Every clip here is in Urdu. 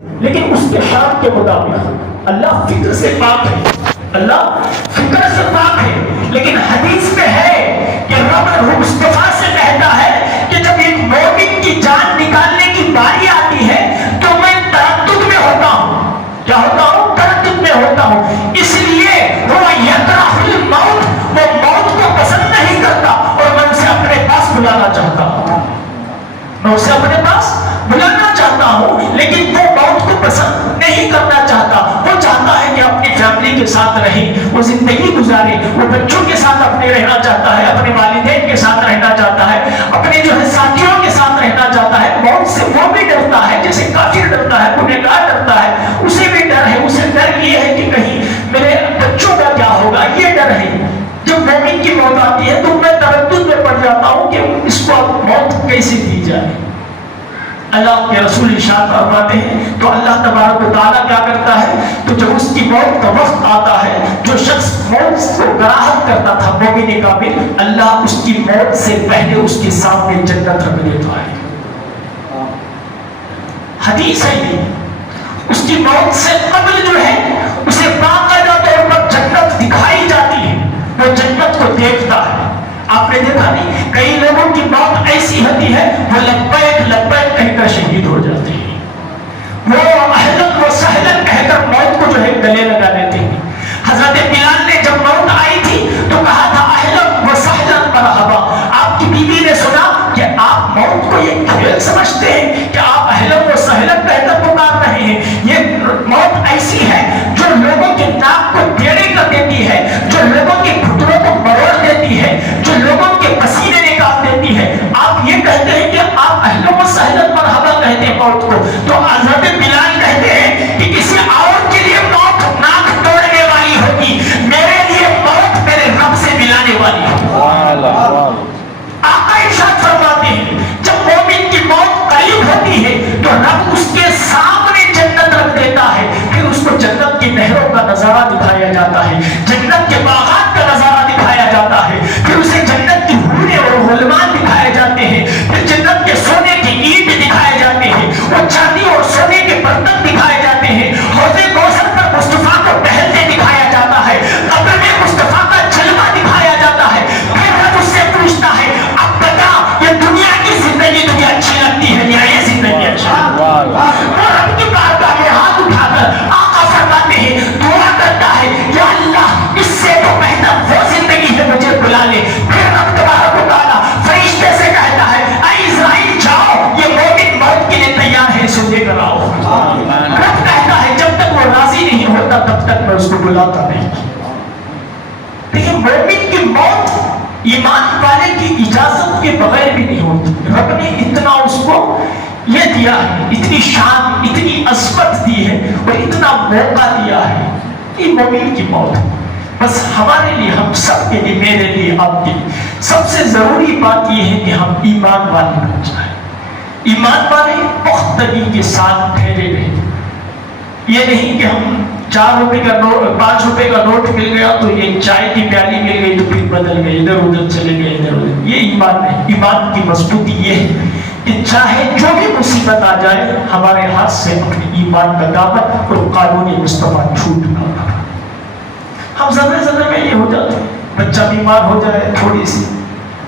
لیکن اس کے شان کے مطابق اللہ فکر سے پاک ہے، اللہ فکر سے پاک ہے، لیکن حدیث میں ہے کہ رب روح مصطفیٰ سے کہتا ہے کہ جب ایک مومن کی جان نکالنے کی باری آتی ہے تو میں تردد میں ہوتا ہوں. کیا ہوتا ہوں؟ تردد میں ہوتا ہوں. اس لیے وہ یکرہ الموت، وہ موت کو پسند نہیں کرتا اور میں اسے اپنے پاس بلانا چاہتا ہوں، میں اسے اپنے پاس بلانا چاہتا ہوں، لیکن وہ موت کو پسند نہیں کرنا چاہتا. وہ چاہتا ہے کہ اپنی فیملی کے ساتھ رہے، وہ زندگی گزارے، وہ بچوں کے ساتھ اپنے رہنا چاہتا ہے، اپنے والدین کے ساتھ رہنا چاہتا ہے، اپنے جو ہے ساتھیوں کے ساتھ رہنا چاہتا ہے. موت سے وہ بھی ڈرتا ہے جیسے کافر ڈرتا ہے، گنہگار ڈرتا ہے، اسے بھی ڈر ہے. اسے ڈر یہ ہے کہ کہیں میرے بچوں کا کیا ہوگا، یہ ڈر ہے. جب مومن کی موت آتی ہے تو میں تردد میں پڑ جاتا ہوں کہ اس کو موت کیسے دی جائے. اللہ کے رسول ارشاد فرماتے ہیں تو اللہ تبارک و تعالیٰ کیا کرتا ہے، تو جب اس کی موت کا وقت آتا ہے، جو شخص موت کو کراہت کرتا تھا مومن کامل، اللہ اس کی موت سے پہلے اس کے سامنے جنت رکھ دیتا ہے. حدیث ہے یہ. اس کی موت سے قبل جو ہے اسے باقاعدہ طور پر جنت دکھائی جاتی ہے، وہ جنت کو دیکھتا ہے. آپ نے دیکھا نہیں کئی لوگوں کی موت ایسی ہوتی ہے وہ لبیک لبیک کہہ کر شہید ہو جاتے ہیں، وہ اہلن و سہلن کہہ کر موت کو جو ہے گلے لگا دیتے ہیں. حضرت بلال نے جب موت آئی تھی تو کہا تھا اہلن و سہلن مرحبا. آپ کی بیوی نے سنا کہ آپ موت کو یہ کھیل سمجھتے ہیں کہ آپ اہلن و سہلن کہہ کر پکار رہے ہیں. یہ موت ایسی ہے جو لوگوں کے ناک کو ٹیڑھے کر دیتی ہے، جو لوگوں کے گھٹنوں کو مروڑ دیتی ہے، جو لوگوں کے پسینے نکال دیتی ہے. آپ یہ کہتے ہیں کہ آپ اہلن و سہلن مرحبا کہتے ہیں موت کو، تو حضرت بلال کہتے ہیں کہ کسی اور کے لیے موت ناک توڑنے والی ہوگی، میرے لیے موت میرے رب سے ملانے والی ہوگی. آقا ارشاد فرماتے ہیں جب مومن کی موت قریب ہوتی ہے تو رب اس کے سامنے جنت رکھ دیتا ہے، پھر اس کو جنت کی نہروں کا نظارہ دکھایا جاتا ہے، جنت کے باغات کا نظارہ دکھایا جاتا ہے، پھر اسے جنت کی حوریں اور غلمان دکھائے جاتے ہیں، پھر جنت کے سونے کی اینٹ دکھائے جاتے ہیں، اور چاندی اور سونے کے برتن دکھائے جاتے ہیں. حوض کوثر پر مصطفیٰ کو ٹہلتے دکھایا جاتا ہے، قبر میں مصطفیٰ کا جلوہ دکھایا جاتا ہے. پھر رب اس سے پوچھتا ہے اب بتا یہ دنیا کی زندگی تجھے اچھی لگتی ہے یا یہ زندگی اچھی لگتی ہے؟ وہ رب کی بارگاہ میں ہاتھ اٹھا کر آقا فرماتے ہیں، دعا کرتا ہے یا اللہ اس سے تو بہتر وہ زندگی ہے مجھے بلا لے. پھر رب تبارک و تعالیٰ فرشتے سے کہتا ہے اے اسرائیل جاؤ یہ مومن موت کے لیے تیار ہے، اسے لے کر آؤ. رب کہتا ہے جب تک وہ راضی نہیں ہوتا تب تک میں اس کو بلاتا نہیں. لیکن مومن کی موت ایمان والے کی اجازت کے بغیر بھی نہیں ہوتی. رب نے اتنا اس کو یہ دیا ہے، اتنی شان اتنی عظمت دی ہے اور اتنا موقع دیا ہے کہ مومن کی موت. بس ہمارے لیے، ہم سب کے لیے، میرے لیے، آپ کے لیے سب سے ضروری بات یہ ہے کہ ہم ایمان والے بن جائیں. ایمان والے پختگی کے ساتھ ٹھہرے رہیں. یہ نہیں کہ ہم 4 روپے کا نوٹ، 5 روپے کا نوٹ مل گیا تو یہ چائے کی پیالی مل گئی تو پھر بدل گئے، ادھر ادھر چلے گئے، ادھر ادھر. یہ ایمان نہیں. ایمان کی مضبوطی یہ ہے کہ چاہے جو بھی مصیبت آ جائے ہمارے ہاتھ سے اپنے ایمان کا دامن اور قانون مصطفیٰ چھوٹ نہ پڑے. ہم ذرے ذرے میں یہ ہو جاتے ہیں، بچہ بیمار ہو جائے تھوڑی سی،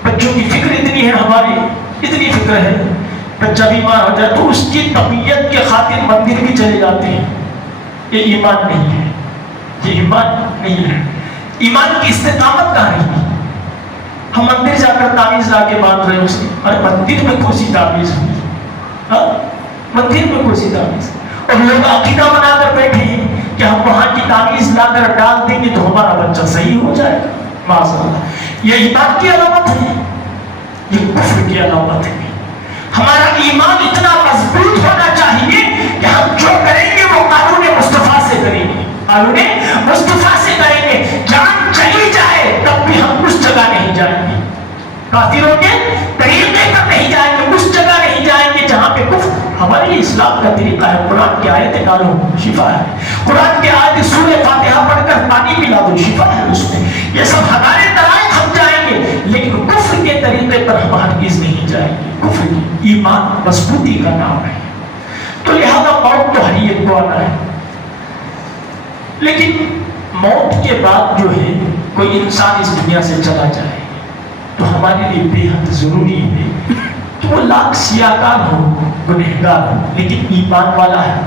بچوں کی فکر اتنی ہے، ہماری اتنی فکر ہے، بچہ بیمار ہو جائے تو اس کی طبیعت کے خاطر مندر بھی چلے جاتے ہیں. یہ ایمان نہیں ہے، یہ ایمان نہیں ہے. ایمان کی استقامت کہاں رہی؟ ہم مندر جا کر تعویذ لا کے باندھ رہے ہیں اس کی. اور مندر میں کون سی تعویذ ہوئی؟ مندر میں کون سی تعویذ؟ اور لوگ عقیدہ بنا کر بیٹھے ہیں کہ ہم وہاں کی تعویذ لا کر ڈال دیں گے تو ہمارا بچہ صحیح ہو جائے گا. معاذ اللہ. یہ ایمان کی علامت ہے، یہ کفر کی علامت ہے. ہمارا ایمان اتنا مضبوط ہونا چاہیے کہ ہم جو کریں گے وہ قانون مصطفیٰ سے کریں گے، قانون مصطفیٰ سے کریں گے. جان چلی جائے تب بھی ہم اس جگہ نہیں جائیں گے، کافروں کے طریقے پر نہیں جائیں گے، اس جگہ نہیں جائیں گے جہاں پہ کفر. ہمارے اسلام کا طریقہ ہے قرآن کی آیت ڈالو شفا ہے، قرآن کی آیت سورہ فاتحہ پڑھ کر پانی پلا دو شفا ہے اس میں. یہ سب ہمارے طرائق ہم جائیں گے، لیکن کفر کے طریقے پر ہم ہرگز نہیں جائیں گے. کفر کی ایمان مضبوطی کا نام ہے. تو لہذا موت تو ہر ایک کو آنا ہے، لیکن موت کے بعد جو ہے کوئی انسان اس دنیا سے چلا جائے تو ہمارے لیے بے حد ضروری ہے کہ وہ لاکھ سیاکار ہو، گنہگار ہو، لیکن ایمان والا ہے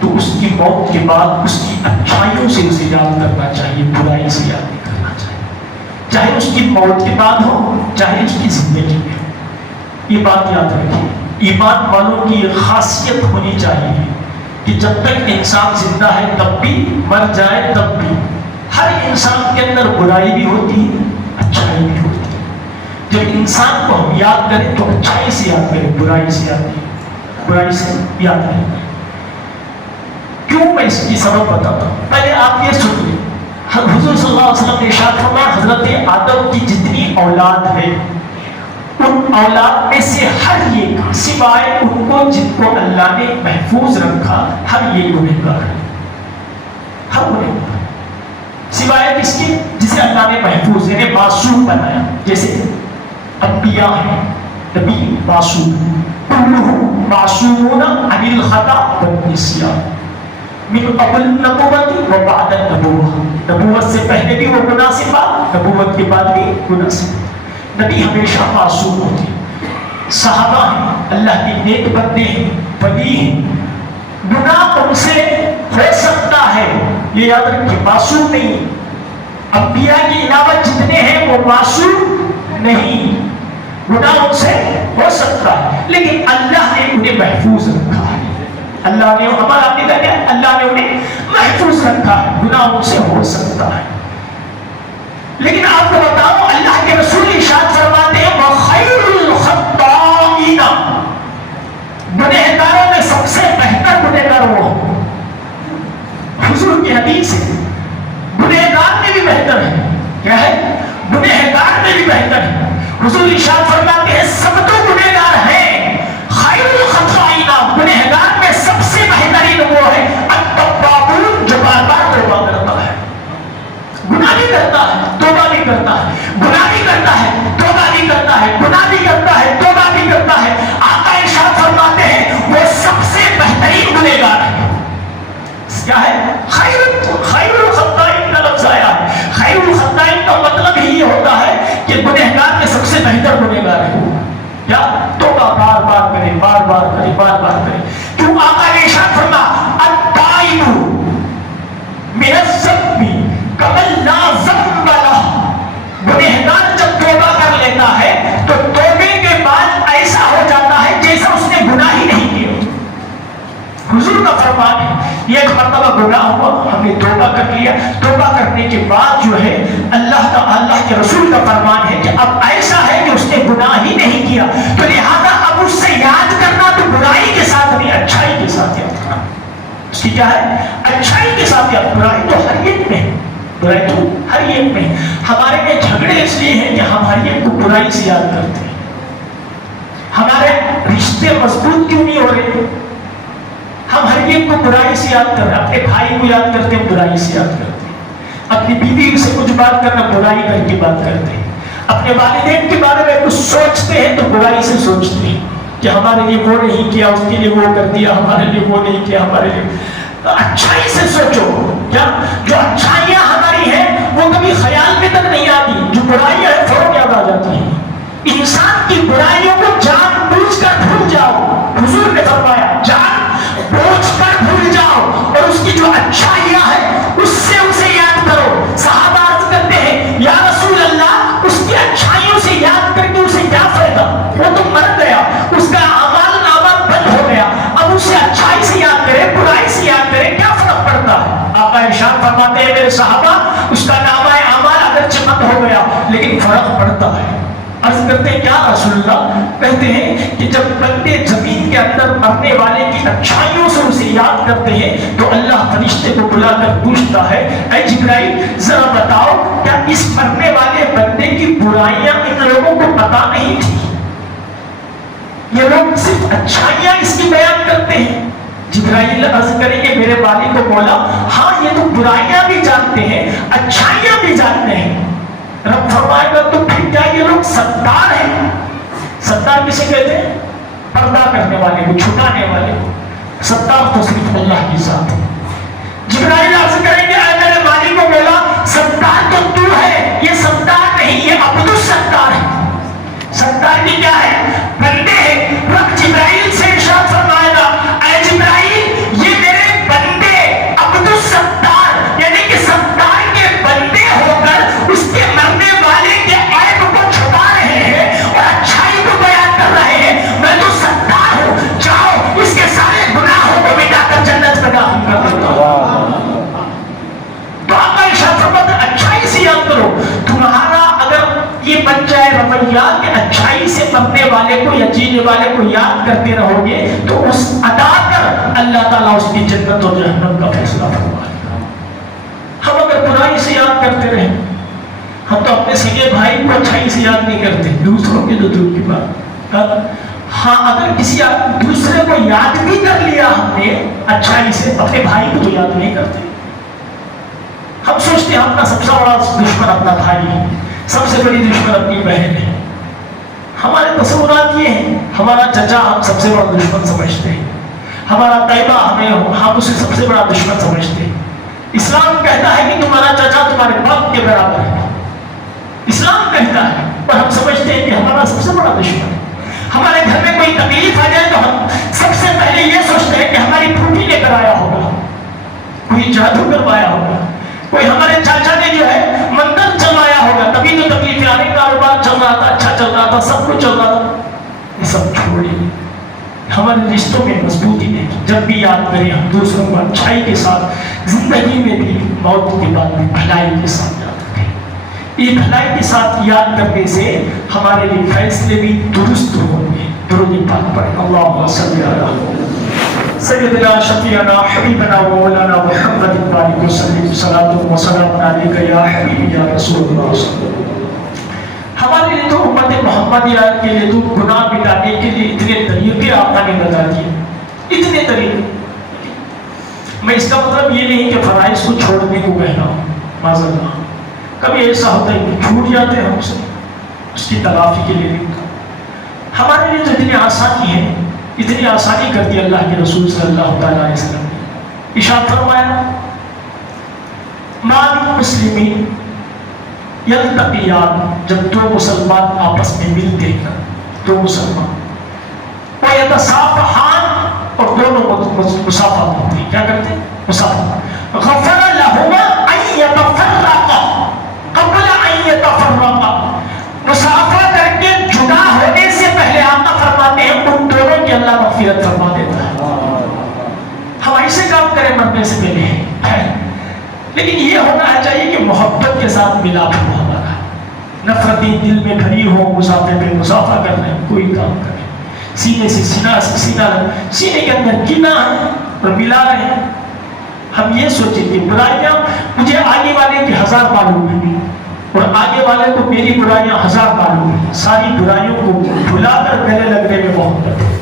تو اس کی موت کے بعد اس کی اچھائیوں سے اسے یاد کرنا چاہیے، برائی سے یاد نہیں کرنا چاہیے، چاہے اس کی موت کے بعد ہو چاہے اس کی زندگی میں ہو۔ یہ بات یاد رکھیں، ایمان والوں کی یہ خاصیت ہونی چاہیے کہ جب تک انسان زندہ ہے تب بھی، مر جائے تب بھی، ہر انسان کے اندر برائی بھی ہوتی ہے، اچھائی بھی ہوتی ہے۔ جب انسان کو ہم یاد کریں تو اچھائی سے یاد کریں، برائی سے یاد نہیں، برائی سے یاد نہیں کریں۔ کیوں؟ میں اس کی سبب بتاتا ہوں۔ پہلے آپ یہ سن لیں، حضور صلی اللہ علیہ وسلم نے ارشاد فرمایا حضرت آدم کی جتنی اولاد ہے ان اولاد میں سے ہر ایک سوائے ان کو جن کو اللہ نے محفوظ رکھا، ہر ایک گنہگار ہے، ہر گنہگار، سوائے کس کے؟ جسے اللہ نے محفوظ یعنی معصوم بنایا۔ جیسے انبیاء ہیں، نبی معصوم، کلہم معصومون عن الخطا والنسیان من قبل النبوت و بعد النبوت، نبوت سے پہلے بھی وہ گناہ سے پاک، نبوت کے بعد بھی گناہ سے پاک۔ نبی ہمیشہ معصوم ہوتے ہیں، صحابہ ہیں، اللہ کے نیک بندے ہیں، ولی ہیں، گناہ ان سے ہو سکتا ہے، یہ یاد رکھیں، معصوم نہیں۔ انبیاء کے علاوہ جتنے ہیں وہ معصوم نہیں، گناہ ان سے ہو سکتا ہے لیکن اللہ نے انہیں محفوظ رکھا ہے، اللہ نے ہمارا عقیدہ کیا ہے؟ اللہ نے انہیں محفوظ رکھا ہے، گناہ ان سے ہو سکتا ہے۔ لیکن آپ کو بتاؤ اللہ کے رسول ارشاد فرماتے ہیں وَخَيْرُ الْخَطَّائِينَ، گنہگاروں میں سب سے بہتر گنہگار وہ، حضور کی حدیث ہے، گنہگار میں بھی بہتر ہے، کیا ہے؟ گنہگار میں بھی بہتر ہے۔ حضور ارشاد فرماتے ہیں سب تو گنہگار ہیں، خیر الخطائین، گنہگار میں سب سے بہترین وہ ہے التوابون، جو بار بار توبہ کرتا ہے، گناہ بھی کرتا ہے توبہ بھی کرتا ہے، گناہ بھی کرتا ہے توبہ بھی کرتا ہے، گناہ بھی کرتا ہے توبہ بھی کرتا ہے۔ آقا ارشاد فرماتے ہیں وہ سب سے بہترین گنہگار ہے۔ کیا ہے؟ خیر الخطائین کا لفظ آیا ہے، خیر الخطائین کا مطلب ہی یہ ہوتا ہے کہ گنہگار میں سب سے بہتر گنہگار ہے، کیا؟ توبہ بار بار کرے، بار بار کرے، بار بار کرے۔ کیوں؟ آقا نے ارشاد فرمایا التائب من الذنب کمن لا ذنب لہ، گنہگار جب توبہ کر لیتا ہے تو توبے کے بعد ایسا ہو جاتا ہے جیسا اس نے گناہ ہی نہیں کیا۔ حضور کا فرمان ہے، یہ ایک مرتبہ گناہ ہوا، ہم نے توبہ کر لیا، توبہ کرنے کے بعد جو ہے اللہ کے رسول کا فرمان ہے کہ اب ایسا ہے کہ اس نے گناہ ہی نہیں کیا، تو لہذا اب اس سے یاد کرنا تو برائی کے ساتھ نہیں، اچھائی کے ساتھ یاد کرنا۔ اس کی کیا ہے؟ اچھائی کے ساتھ یاد، برائی تو ہر ایک میں ہے، برائی تو ہر ایک میں ہے۔ ہمارے میں جھگڑے اس لیے ہیں کہ ہم ہر ایک کو برائی سے یاد کرتے ہیں، ہمارے رشتے مضبوط کیوں نہیں ہو رہے؟ ہم ہر ایک کو برائی سے یاد کر رہے ہیں، اپنے بھائی کو یاد کرتے ہیں برائی سے یاد کرتے ہیں، اپنی بیوی سے کچھ بات کرنا برائی کر کے بات کرتے ہیں، اپنے والدین کے بارے میں کچھ سوچتے ہیں تو برائی سے سوچتے ہیں کہ ہمارے لیے وہ نہیں کیا، اس کے لیے وہ کر دیا، ہمارے لیے وہ نہیں کیا، ہمارے لیے۔ اچھائی سے سوچو، کیا جو اچھائیاں ہماری ہیں وہ کبھی خیال میں تک نہیں آتی، جو برائیاں ہیں فوراً یاد آ جاتی ہیں۔ انسان کی برائیوں کو جان بوجھ کر بھول جاؤ، حضور نے فرمایا جان بوجھ کر بھول جاؤ، اور اس کی جو اچھائیاں ہیں اس سے اسے یاد کرو۔ صحابہ عرض کرتے ہیں یا رسول اللہ اس کی اچھائیوں سے یاد کر کے اسے کیا فائدہ، وہ تو مر گیا، اس کا اعمال نامہ بند ہو گیا، اب اسے اچھائی سے یاد کرے برائی سے یاد کرے کیا فرق پڑتا ہے؟ آقا ارشاد فرماتے ہیں میرے صحابہ اس کا نامہ اعمال اگرچہ بند ہو گیا لیکن فرق پڑتا ہے۔ عرض کرتے ہیں کیا رسول اللہ؟ کہتے ہیں کہ جب بندے زمین کے اندر مرنے والے کی اچھائیوں سے اسے یاد کرتے ہیں تو اللہ فرشتے کو بلا کر پوچھتا ہے اے جبرائیل ذرا بتاؤ کیا اس مرنے والے بندے کی برائیاں ان لوگوں کو پتا نہیں تھی؟ یہ لوگ صرف اچھائیاں اس کی بیان کرتے ہیں۔ جبرائیل عرض کریں گے میرے والد کو مولا ہاں یہ تو برائیاں بھی جانتے ہیں اچھائیاں بھی جانتے ہیں۔ رب فرمائے گا تو پھر کیا یہ لوگ ستار ہیں؟ ستار کسے کہتے ہیں؟ پردہ کرنے والے کو، چھپانے والے کو۔ ستار تو صرف اللہ کی ذات ہے. جبرائیل عرض کریں گے اے میرے مالک و مولا ستار تو تو ہے، یہ ستار نہیں، یہ عبد الستار ہے. ستار کی کیا ہے؟ بندے ہیں. رب جبرائیل سے ارشاد فرمائے گا اے جبرائیل یہ میرے بندے عبد الستار، یعنی کہ ستار کے بندے ہو کر اس کے مرنے والے کے عیب کو چھپا رہے ہیں اور اچھائی کو بیان کر رہے ہیں. میں تو ستار ہوں، جاؤ اس کے سارے گناہوں کو مٹا کر جنت میں داخل کر دیتا ہوں. تو آپ کا ارشاد فرماتا ہے اچھائی سے یاد کرو. تمہارا اگر یہ بن جائے رویہ کہ اچھائی سے مرنے والے کو یا جینے والے کو یاد کرتے رہو گے تو اس ادا کر اللہ تعالیٰ اس کی جنت اور جہنم کا فیصلہ فرمائے گا. ہم اگر برائی سے یاد کرتے رہیں، ہم تو اپنے سگے بھائی کو اچھائی سے یاد نہیں کرتے، دوسروں کی تو دور کی بات. ہاں اگر کسی دوسرے کو یاد بھی کر لیا ہم نے اچھائی سے، اپنے بھائی کو تو یاد نہیں کرتے. ہم سوچتے ہیں اپنا سب سے بڑا دشمن اپنا بھائی ہے، سب سے بڑی دشمن اپنی بہن ہے. ہمارے تصورات یہ ہیں ہمارا چچا ہم سب سے بڑا دشمن سمجھتے ہیں، ہمارا طیبہ ہم اسے سب سے بڑا دشمن سمجھتے ہیں. اسلام کہتا ہے کہ تمہارا چچا تمہارے باپ کے برابر ہے. اسلام کہتا ہے، پر ہم سمجھتے ہیں کہ ہمارا سب سے بڑا دشمن ہے. ہمارے گھر میں کوئی تکلیف آ جائے تو ہم سب سے پہلے یہ سوچتے ہیں کہ ہماری پھوپھی لے کر آیا ہوگا، کوئی جادو کروایا ہوگا، کوئی ہمارے چاچا نے جو ہے منتر چلایا ہوگا تبھی تو تکلیف آ رہی. کاروبار چل رہا تھا، اچھا چل رہا تھا، سب کچھ چل رہا تھا. یہ سب چھوڑیے، ہمارے رشتوں میں مضبوطی نہیں. جب بھی یاد کریں ہم دوسروں کو اچھائی کے ساتھ، زندگی میں بھی موت کے بعد بھی بھلائی کے ساتھ یاد رکھیں. یہ بھلائی کے ساتھ یاد کرنے سے ہمارے لیے فیصلے بھی درست ہوں گے. درود پاک پڑھیں. اللہم صلی علی سیدنا شفیعنا حبیبنا و مولانا محمد بارک وسلم صلاۃ و سلام علیک یا حبیب یا رسول اللہ صلی اللہ علیہ وسلم. ہمارے لیے تو امت محمدیہ کے لیے تو گناہ مٹانے کے لیے اتنے طریقے آقا نے بتا دیے، اتنے طریقے. میں اس کا مطلب یہ نہیں کہ فرائض کو چھوڑنے کو کہنا ہوں، معذاللہ. کبھی ایسا ہوتا ہے کہ چھوٹ جاتے ہیں ہم سے، اس کی تلافی کے لیے نہیں. ہمارے لیے تو اتنی آسانی ہے، اتنی آسانی کر دی اللہ کے رسول صلی اللہ تعالیٰ علیہ وسلم نے. ارشاد فرمایا مال مسلمین یلتقیان، جب دو مسلمان آپس میں ملتے ہیں، دو مسلمان ویتصافحان، اور دونوں مصافحہ کرتے ہیں. کیا کرتے ہیں؟ مصافحہ. غفر لہما ان یتفرقا قبل ان یتفرقا، مصافحہ کر کے جدا ہونے سے پہلے آقا فرماتے ہیں ان دونوں کی اللہ مغفرت فرما دیتا ہے. ہم ایسے کام کریں مرنے سے پہلے ہے، لیکن یہ ہونا چاہیے کہ محبت کے ساتھ ملاپ ہو. ہمارا نفرتی دل میں بھری ہو، مسافر پہ مسافہ کر رہے ہیں، کوئی کام کریں سینے سے سینے کے اندر کینا ہے اور ملا رہے ہیں. ہم یہ سوچیں کہ برائیاں مجھے آگے والے کی 1000 معلوم ہیں اور آگے والے کو میری برائیاں 1000 معلوم ہیں. ساری برائیوں کو بھلا کر گلے لگنے میں محبت ہے.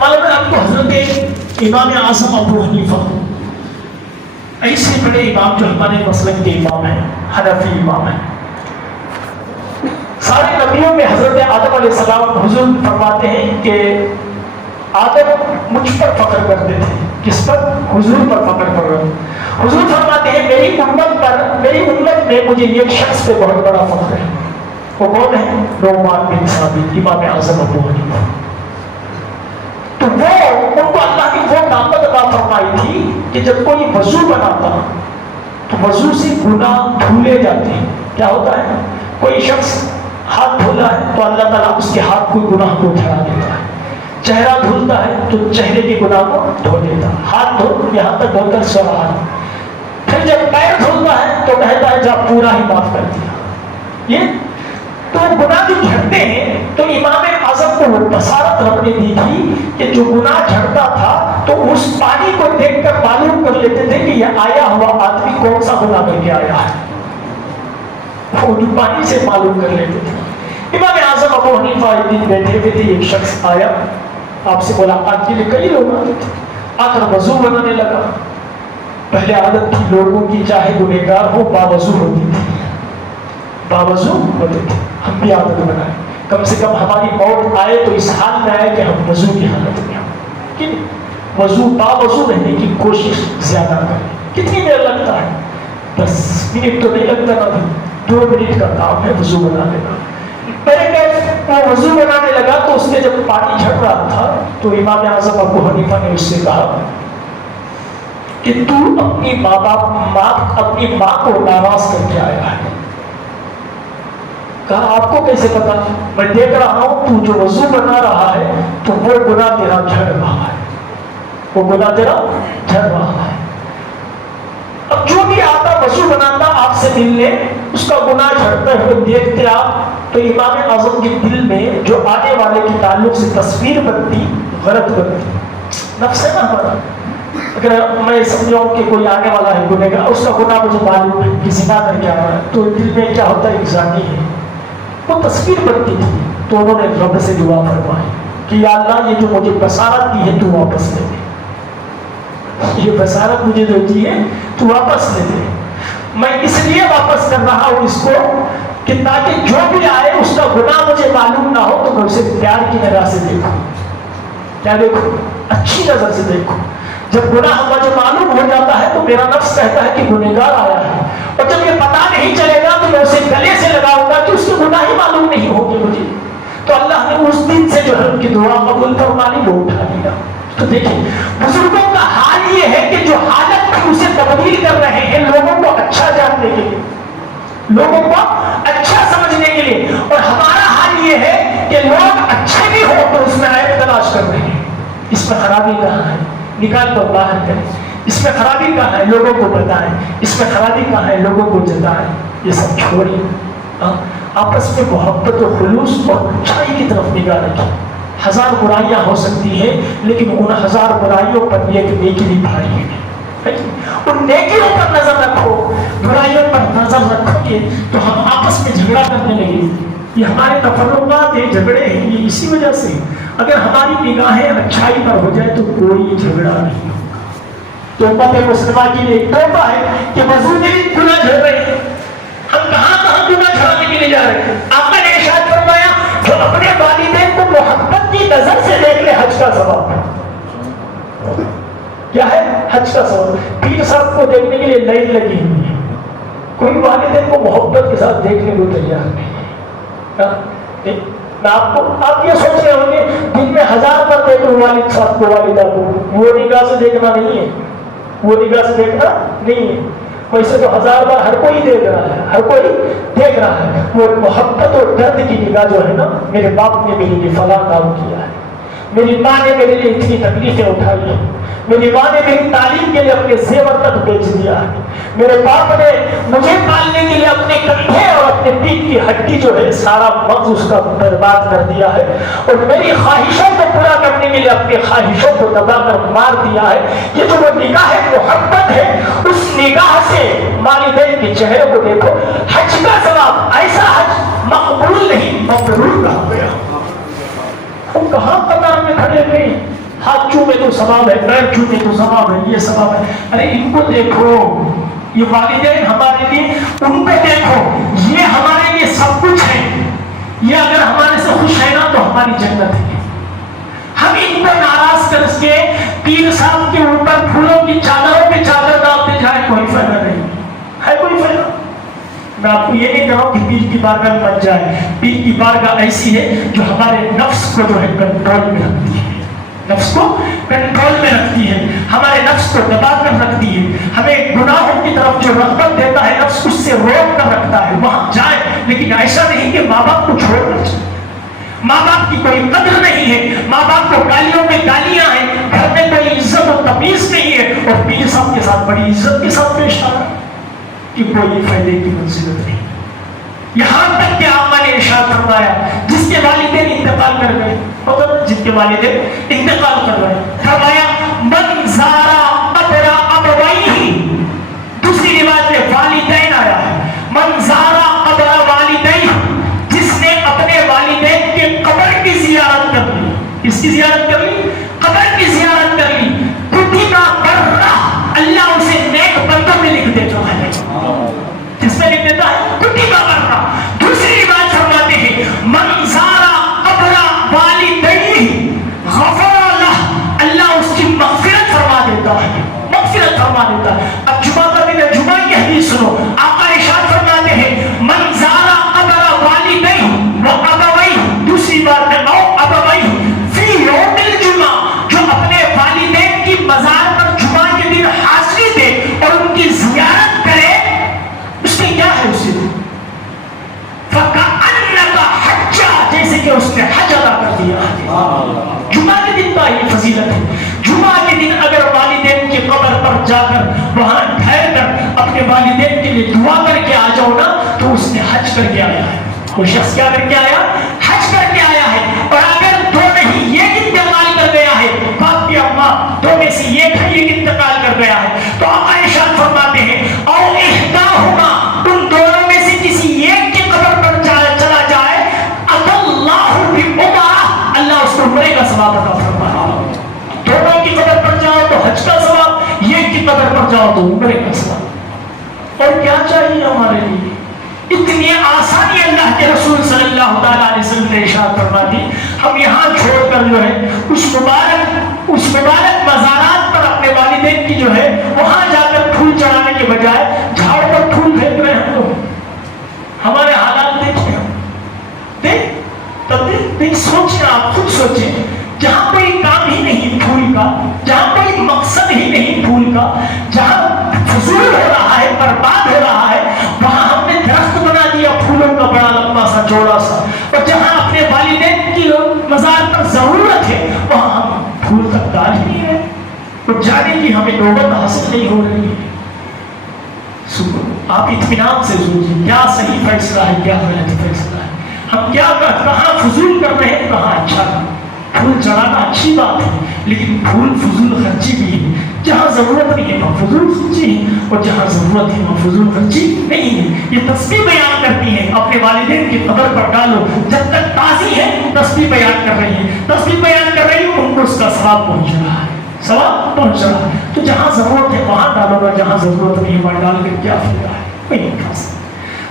معلوم ہے آپ کو حضرت امام اعظم ابو حنیفہ، ایسے بڑے امام جو ہمارے مسلک کے امام ہیں، حنفی امام ہیں. سارے نبیوں میں حضرت آدم علیہ السلام حضور فرماتے ہیں کہ آدم مجھ پر فخر کرتے تھے. کس پر؟ حضور پر فخر کر رہے. حضور فرماتے ہیں میری امت میں مجھے ایک شخص پہ بہت بڑا فخر ہے. وہ کون ہے؟ نعمان بن ثابت، امام اعظم ابو حنیفہ. تو وہ ان کو اللہ کی وہ طاقت عطا فرمائی تھی کہ جب کوئی وضو بناتا تو وضو سے گناہ دھلے جاتے ہیں. کیا ہوتا ہے؟ کوئی شخص ہاتھ دھولا ہے تو اللہ تعالیٰ اس کے ہاتھ کو گناہ کو جھڑا دیتا ہے. چہرہ دھلتا ہے تو چہرے کے گناہ کو دھو دیتا ہے. ہاتھ دھو یہاں تک دھو کر سو رہا ہے. پھر جب پیر دھلتا ہے تو کہتا ہے جب پورا ہی معاف کر دیا. یہ تو گناہ جو جھڑتے ہیں تو امام اعظم کو وہ بصارت رب نے دی تھی کہ جو گناہ جھڑتا تھا تو اس پانی کو دیکھ کر معلوم کر لیتے تھے کہ یہ آیا ہوا آدمی کون سا گناہ کر کے آیا ہے. وہ پانی سے معلوم کر لیتے تھے. امام اعظم ابو حنیفہ ایک دن بیٹھے ہوئے تھے، ایک شخص آیا، آپ سے ملاقات کے لیے کئی لوگ آتے تھے. آ کر وضو بنانے لگا. پہلے عادت تھی لوگوں کی چاہے گنہگار ہو باوضو ہوتی تھی، باوضو ہوتے تھے. ہم بھی عادت بنائیں، کم سے کم ہماری موت آئے تو اس حال میں آئے کہ ہم وضو کی حالت میں ہوں. وضو باوضو رہنے کی کوشش زیادہ کریں. کتنی دیر لگتا ہے؟ 10 منٹ تو نہیں لگتا نا، 2 منٹ کا کام ہے وضو بنانے کا. وہ وضو بنانے لگا تو اس نے جب پانی جھڑ رہا تھا تو امام اعظم ابو حنیفہ نے اس سے کہا کہ تو اپنی ماں کو ناراض کر کے آیا ہے. کہا آپ کو کیسے پتا؟ میں دیکھ رہا ہوں تو جو وضو بنا رہا ہے تو وہ گناہ تیرا جھڑ رہا ہے، وہ گناہ تیرا جھڑ رہا ہے. اب جو بھی آتا وضو بناتا آپ سے ملنے، اس کا گناہ جھڑتے ہوئے دیکھتے آپ تو امام اعظم کے دل میں جو آنے والے کے تعلق سے تصویر بنتی، غلط بنتی. نفس ہے نا ہمارا، اگر میں سمجھاؤں کہ کوئی آنے والا ہے گنہگار، اس کا گناہ مجھے معلوم ہے کہ زنا کر کے آ رہا ہے، تو دل میں کیا ہوتا ہے ایک زانی ہے، وہ تصویر بنتی تھی. تو انہوں نے رب سے دعا فرمائی کہ یا اللہ یہ جو مجھے بصارت دی ہے تو واپس لے دے، یہ بصارت مجھے جو دی ہے تو واپس لے دے. میں اس لیے واپس کر رہا ہوں اس کو کہ تاکہ جو بھی آئے اس کا گناہ مجھے معلوم نہ ہو تو میں اسے پیار کی نگاہ سے دیکھوں. کیا دیکھوں؟ اچھی نظر سے دیکھوں. جب گناہ مجھے معلوم ہو جاتا ہے تو میرا نفس کہتا ہے کہ گنہگار آیا ہے، اور جب یہ پتا نہیں چلے گا تو میں اسے گلے سے لگاؤں گا کہ اس کے گناہ ہی معلوم نہیں ہوگی مجھے. تو اللہ نے اس دن سے جو ہے ان کی دعا قبول فرما لی، وہ اٹھا لیا. تو دیکھیں بزرگوں کا حال یہ ہے کہ جو حالت میں اسے تبدیل کر رہے ہیں لوگوں کو اچھا جاننے کے لیے، لوگوں کو اچھا سمجھنے کے لیے. اور ہمارا حال یہ ہے کہ لوگ اچھے بھی ہو تو اس میں عیب تلاش کر رہے ہیں. اس میں خرابی کہاں ہے؟ نکال کر باہر کریں. اس میں خرابی کہاں ہے؟ لوگوں کو بتائیں. اس میں خرابی کہاں ہے؟ لوگوں کو جتائیں. یہ سب چھوڑیے، آپس میں محبت و خلوص اور اچھائی کی طرف نگاہ رکھیں. 1000 برائیاں ہو سکتی ہیں لیکن ان 1000 برائیوں پر ایک نیکی بھی بھاری ہے. ان نیکیوں پر نظر رکھو، برائیوں پر نظر رکھو گے تو ہم آپس میں جھگڑا کرنے لگیں. یہ ہمارے تفرقات ہیں، جھگڑے ہیں، یہ اسی وجہ سے. اگر ہماری نگاہیں اچھائی پر ہو جائے تو کوئی جھگڑا نہیں ہوگا. تو امت مسلمہ کی ایک توبہ ہے کہ مزید گناہ جھڑ رہے ہیں. ہم کہاں گناہ جھڑانے کے لیے جا رہے ہیں؟ آپ نے ارشاد فرمایا جو اپنے والدین کو محبت کی نظر سے دیکھ لے حج کا ثواب ہے. کیا ہے؟ حج کا ثواب. پیر صاحب کو دیکھنے کے لیے لائن لگی ہوئی ہے، کوئی والدین کو محبت کے ساتھ دیکھنے کو تیار نہیں. آپ یہ سوچ رہے ہوں گے دن میں 1000 بار دیکھ لوں والد صاحب کو، والدہ کو، وہ نگاہ سے دیکھنا نہیں ہے، وہ نگاہ سے دیکھنا نہیں ہے. ویسے تو 1000 بار ہر کوئی دیکھ رہا ہے، ہر کوئی دیکھ رہا ہے. وہ محبت اور درد کی نگاہ جو ہے نا، میرے باپ نے میرے لیے فلاں کام کیا ہے، میری ماں نے میرے لیے اتنی تکلیفیں اٹھائی ہیں، میری ماں نے میری تعلیم کے لیے اپنے زیور تک بیچ دیا ہے، میرے باپ نے مجھے پالنے کے لیے اپنے کندھے اور اپنے پیٹ کی ہڈی جو ہے سارا مغز اس کا برباد کر دیا ہے، اور میری خواہشوں کو پورا کرنے کے لیے اپنی خواہشوں کو دبا کر مار دیا ہے. یہ جو وہ نگاہ محبت ہے، اس نگاہ سے والدین کے چہرے کو دیکھو. حج کا ثواب ایسا حج مقبول نہیں مبرور رہا گیا. ہم کہاں قطار میں کھڑے ہوئے، ہاتھ چومے تو ثواب ہے، پیر چومے تو ثواب ہے، یہ ثواب ہے. ارے ان کو دیکھو، یہ والدین ہمارے لیے، ان پہ دیکھو، یہ ہمارے لیے سب کچھ ہے. یہ اگر ہمارے سے خوش ہے نا تو ہماری جنت ہے. ہم ان پہ ناراض کر کے پیر صاحب کے اوپر پھولوں کی چادروں پہ چادر ڈالتے جائیں، کوئی فائدہ نہیں ہے. کوئی فائدہ. میں آپ کو یہ نہیں کہا کہ پیر کی بارگاہ بن جائے. پیر کی بارگاہ ایسی ہے جو ہمارے نفس کو جو ہے کنٹرول میں رکھتی ہے، نفس کو کنٹرول میں رکھتی ہے، ہمارے نفس کو دبا کر رکھتی ہے، ہمیں گناہوں کی طرف جو رغبت دیتا ہے نفس اس سے روک کر رکھتا ہے. وہاں جائے لیکن ایسا نہیں کہ ماں باپ کو چھوڑ کر جائے. ماں باپ کی کوئی قدر نہیں ہے، ماں باپ کو گالیوں میں گالیاں ہیں، گھر میں کوئی عزت و تمیز نہیں ہے، اور پیر صاحب کے ساتھ بڑی عزت کے ساتھ پیش آ رہا ہے کہ کوئی فائدے کی منزلت نہیں. یہاں تک کہ آقا نے ارشاد فرمایا جس کے والدین انتقال کر گئے، جن کے والدین انتقال کر گئے، فرمایا من زارا قبر ابویہ، دوسری روایت میں والدین آیا ہے، من زارا قبر والدیہ، جس نے اپنے والدین کے قبر کی زیارت کر لی. کس کی زیارت کر لی؟ قبر کی زیارت کر لی. کتب برہ، اللہ اسے نیک بندوں میں لکھ دیتا ہے. کس میں لکھ دیتا ہے؟ کتب برہ. دوسری روایت فرماتے ہیں من زارا قبر والدیہ غفر لہ، اللہ اس کی دیتا ہے, مغفرت فرما دیتا ہے. اب جمعہ کا دن ہے, جمعہ کی حدیث سنو. آقا ارشاد فرماتے ہیں من زارا قبر والدیہ و ابویہ, دوسری بات ہے او ابویہ فی یوم الجمعہ, جو اپنے والدین کی مزار پر جمعہ کے دن حاضری دے اور ان کی زیارت کرے, اس میں کیا ہے اسے فَكَأَنَّكَ حَجَّ, جیسے کہ اس نے حج ادا کر دیا ہے. جمعہ کے دن کا یہ فضیلت ہے. جمعہ کے دن اگر والدین کی قبر پر جا کر وہاں ٹھہر کر اپنے والدین کے لیے دعا کر کے آ جاؤ نا, تو اس نے حج کر کے آیا ہے. وہ شخص کیا کر کے آیا, حج کر کے آیا ہے. اور اگر دو نہیں ایک انتقال کر گیا ہے, باپ کی اماں دو میں سے ایک انتقال کر گیا ہے, تو آقا ارشاد فرماتے ہیں او احداہما, ان دونوں میں سے کسی ایک کی قبر پر چلا جائے, اللہ بعمرہ, اللہ اس کو عمرے کا ثواب عطا فرمائے. دونوں کی قبر پر جاؤ تو حج کا ثواب, ایک کی قبر پر جاؤ تو عمرے کا ثواب. اور کیا چاہیے ہمارے لیے, اتنی آسانی اللہ کے رسول صلی اللہ تعالیٰ علیہ وسلم نے ارشاد فرما دی. ہم یہاں چھوڑ کر جو ہے اس مبارک مزارات پر اپنے والدین کی جو ہے وہاں جا کر پھول چڑھانے کے بجائے جھاڑ پر پھول پھینک رہے ہیں. ہم لوگ ہمارے حالات دیکھیں, دیکھ سوچیں, آپ خود سوچیں. جہاں کوئی کام ہی نہیں پھول کا, جہاں کوئی مقصد ہی نہیں پھول کا, جہاں فضول ہو رہا ہے, برباد ہو رہا ہے, وہاں ہم نے درخت بنا دیا پھولوں کا بڑا لمبا سا چوڑا سا. اور جہاں اپنے والدین کی مزار پر ضرورت ہے وہاں ہم پھول تک ڈال ہی نہیں رہے. اور جانے کی ہمیں نوبت حاصل نہیں ہو رہی ہے. آپ اطمینان سے سوچیں کیا صحیح فیصلہ ہے, کیا غلط فیصلہ ہے. ہم کیا کہاں فضول کر رہے ہیں, کہاں اچھا کر. پھول چڑھانا اچھی بات ہے, لیکن پھول فضول خرچی بھی ہے. جہاں ضرورت نہیں ہے وہاں فضول خرچی ہے, اور جہاں ضرورت ہے وہاں فضول خرچی نہیں ہے. یہ تسبیح بیان کرتی ہے, اپنے والدین کی قبر پر ڈالو, جب تک تازی ہے تسبیح بیان کر رہی ہے, تسبیح بیان کر رہی ہے, ان کو اس کا ثواب پہنچ رہا ہے, ثواب پہنچ رہا ہے. تو جہاں ضرورت ہے وہاں ڈالو گا, جہاں ضرورت نہیں ہے وہاں ڈال کر کیا فائدہ ہے, کوئی نہیں کھا سکتا.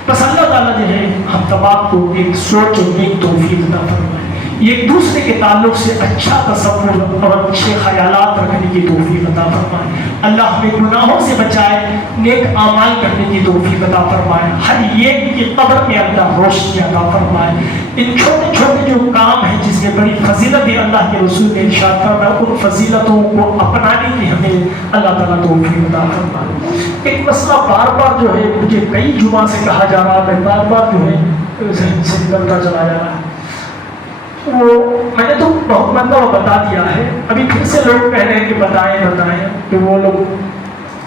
بس اللہ تعالیٰ جو ہے ہم تمام کو ایک سوچ اور ایک توفیق عطا فرمائے, ایک دوسرے کے تعلق سے اچھا تصور اور اچھے خیالات رکھنے کی توفیق عطا فرمائے. اللہ ہمیں گناہوں سے بچائے, نیک اعمال کرنے کی توفیق عطا فرمائے. ہر ایک کی قبر میں اللہ روشنی عطا فرمائے. ان چھوٹے چھوٹے جو کام ہیں جس میں بڑی فضیلت ہے, اللہ کے رسول نے ارشاد فرمایا ان فضیلتوں کو اپنانے کی ہمیں اللہ تعالیٰ توفیق عطا فرمائے. ایک مسئلہ بار بار جو ہے مجھے کئی جمعہ سے کہا جا رہا ہے, بار بار جو ہے ذہن سے نکلتا چلا جا رہا ہے. وہ میں نے تو بہت مرتبہ بتا دیا ہے, ابھی پھر سے لوگ کہہ رہے ہیں کہ بتائیں کہ وہ لوگ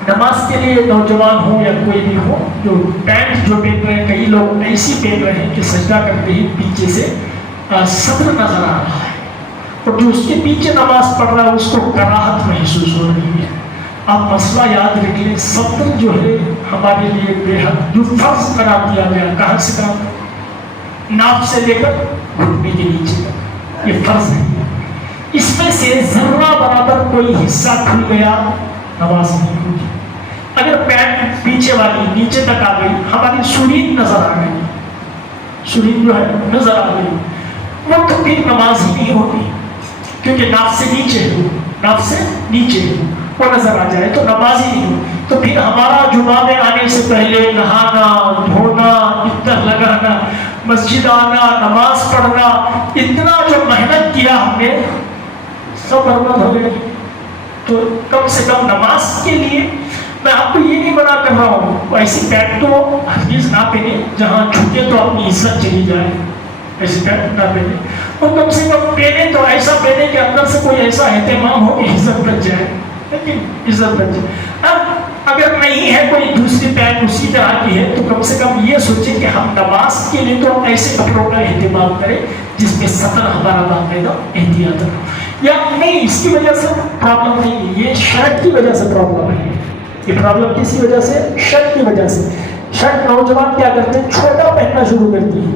نماز کے لیے نوجوان ہو یا کوئی بھی ہو, جو پینٹ جو پہن رہے ہیں, کئی لوگ ایسی پہن رہے ہیں کہ سجدہ کرتے ہی پیچھے سے صدر نظر آ رہا ہے, اور جو اس کے پیچھے نماز پڑھ رہا ہے اس کو کراہت محسوس ہو رہی ہے. آپ مسئلہ یاد رکھ لیں, صدر جو ہے ہمارے لیے بے حد جو فرض قرار دیا گیا, کہاں سے قرار, ناف سے لے کر گھٹنے کے نیچے تک, یہ فرض ہے. اس میں سے ذرہ برابر کوئی حصہ کھل گیا نماز نہیں ہوگی. اگر پینٹ پیچھے والی نیچے تک آ گئی, ہماری سرین نظر آ گئی, سرین جو ہے نظر آ گئی, وہ تو پھر نماز ہی نہیں ہوگی, کیونکہ ناف سے نیچے ہے, ناف سے نیچے ہے, وہ نظر آ جائے تو نماز ہی نہیں ہوگی. تو پھر ہمارا جمعہ میں آنے سے پہلے نہانا, دھونا, عطر لگانا, مسجد آنا, نماز پڑھنا, اتنا جو محنت کیا ہم نے سب برباد ہو گئی. تو کم سے کم نماز کے لیے میں آپ کو یہ نہیں منع کر رہا ہوں, ایسی پینٹ تو ہرگز نہ پہنے جہاں جھکے تو اپنی عزت چلی جائے, ایسی پینٹ نہ پہنے, اور کم سے کم پہنے تو ایسا پہنے کہ اندر سے کوئی ایسا اہتمام ہو کہ عزت بچ جائے, لیکن عزت بچ جائے. اب اگر نہیں ہے کوئی دوسری پینٹ اسی طرح کی ہے تو کم سے کم یہ سوچیں کہ ہم نماز کے لیے تو ایسے کپڑوں کا اہتمام کریں جس میں سطر ہمارا باقاعدہ احتیاط ہو. یا نہیں اس کی وجہ سے پرابلم نہیں, یہ شرٹ کی وجہ سے پرابلم ہے. یہ پرابلم کسی وجہ سے, شرٹ کی وجہ سے. شرٹ نوجوان کیا کرتے ہیں, چھوٹا پہننا شروع کرتی ہے,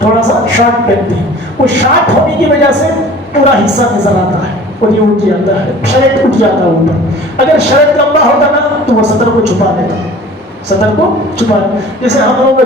تھوڑا سا شارٹ پہنتے ہیں, وہ شارٹ ہونے کی وجہ سے پورا حصہ نظر آتا ہے اور یہ اٹھ جاتا ہے, شرٹ اٹھ جاتا ہے اوپر. اگر شرٹ لمبا ہوتا نا تو وہ سطر کو چھپا دیتا, سطر کو چھپا. جیسے ہم لوگ